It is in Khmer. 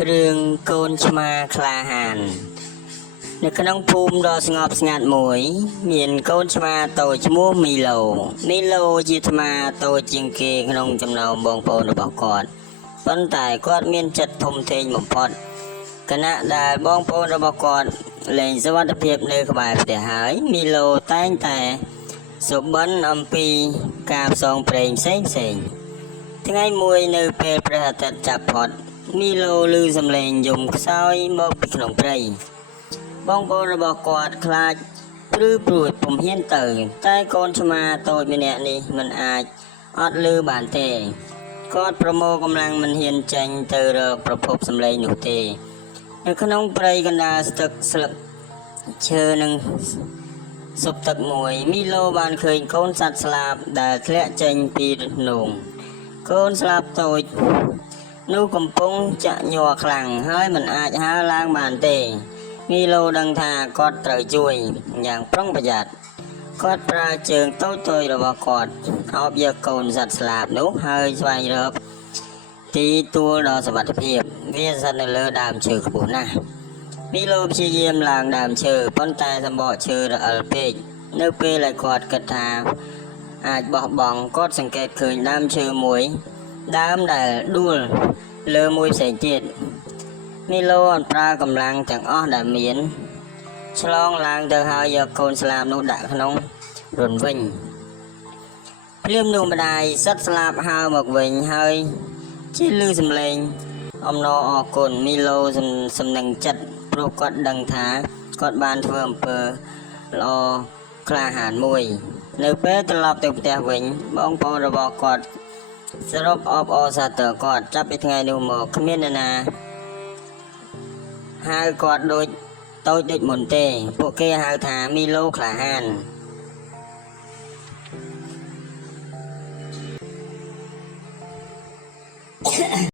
រឿងកូនឆ្មាក្លាហាននៅក្នុងភូមិដ៏ស្ងប់ស្ងាត់មួយមានកូនឆ្មាតូចឈ្មោះមីឡូជាឆ្មាតូចជាងគេក្នុងចំណោមបងប្អូនរបស់គាត់ប៉ុន្តែគាត់មានចិត្តធំធេងបំផុតខណៈដែលបងប្អូនរបស់គាត់លេងសុវត្ថិភាពនៅក្បែរផ្ទះហើយមីឡូតែងតែសុបិនអំពីការផ្សងព្រេងផ្សេងថ្ងៃមួយនៅពេលព្រះអាទិត្យចាប់ផុតមីឡូឮសំឡេងយំខ្សោយមកពីក្នុងព្រៃបងប្អូនរបស់គាត់ខ្លាចព្រឺព្រួយពុំហ៊ានទៅតែកូនឆ្មាតូចម្នាក់នេះមិនអាចអត់ឮបានទេគាត់ប្រមូលកម្លាំងមិនហ៊ានចេញទៅរកប្រភពសំឡេងនោះទេនៅក្នុងព្រៃកណ្ដាលស្លឹកឈើនិងស៊ប់ទឹកមួយមីឡូបានឃើញកូនសត្វស្លាបដែលធ្លាក់ចេញពីរនោងកូនស្លាបតូចនោះកំពុងចាក់ញ័រខ្លាំងហើយមិនអាចហើរឡើងបានទេមីឡូដឹងថាគាត់ត្រូវជួយយ៉ាងប្រុងប្រយ័ត្នគាត់ប្រើជើងតូចរបស់គាត់អោបយកកូនសត្វស្លាបនោះហើយស្វែងរកទីទួលដ៏សុវត្ថិភាពវាស្ថិតនៅលើដើមឈើខ្ពស់ណាស់មីឡូព្យាយាមឡើងដើមឈើប៉ុន្តែសម្បកឈើរអិលពេកនៅពេលដែលគាត់គិតថាអាចបោះបង់គាត់សង្កេតឃើញដើមឈើមួយដើមដែលដួលលើមួយផ្សេងទៀតមីឡូបានប្រើកម្លាំងទាំងអស់ដែលមានឆ្លងឡើងទៅហើយយកកូនស្លាបនោះដាក់ក្នុងរន្ធវិញភ្លាមនោះម្ដាយសត្វស្លាបហើរមកវិញហើយជាឮសំឡេងអំណរអរគុណមីឡូសំនឹងចិត្តព្រោះគាត់ដឹងថាគាត់បានធ្វើអំពើល្អក្លាហានមួយនៅពេលត្រឡប់ទៅផ្ទះវិញបងប្អូនរបស់គាត់សរុបអបអរសាទរគាត់ចាប់ពីថ្ងៃនោះមកគ្មានអ្នកណាហៅគាត់ដូចមុនទេពួកគេហៅថាមីឡូក្លាហាន